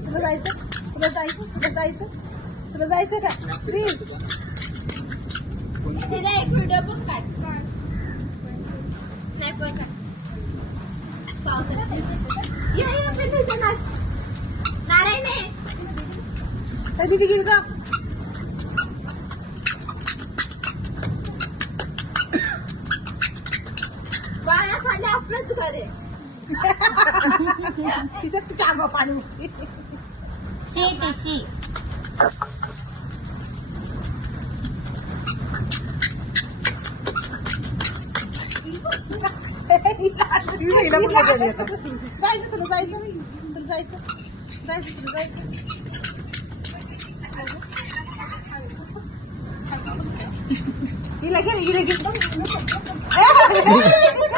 तुला जायचं तुला जायचं तुला जायचं तुला जायचं का प्लीज तिला एक व्हिडिओ पण काढ स्नॅपर काढ पावसाळ्यात या भेटायचं ना नारायणे कधी गेली का बाळा खाली आपलंच घर आहे तिथं चांगलं पाणी शी जायचं तुला जायचं तुला जायचं जायचं तुला जायचं हिला घे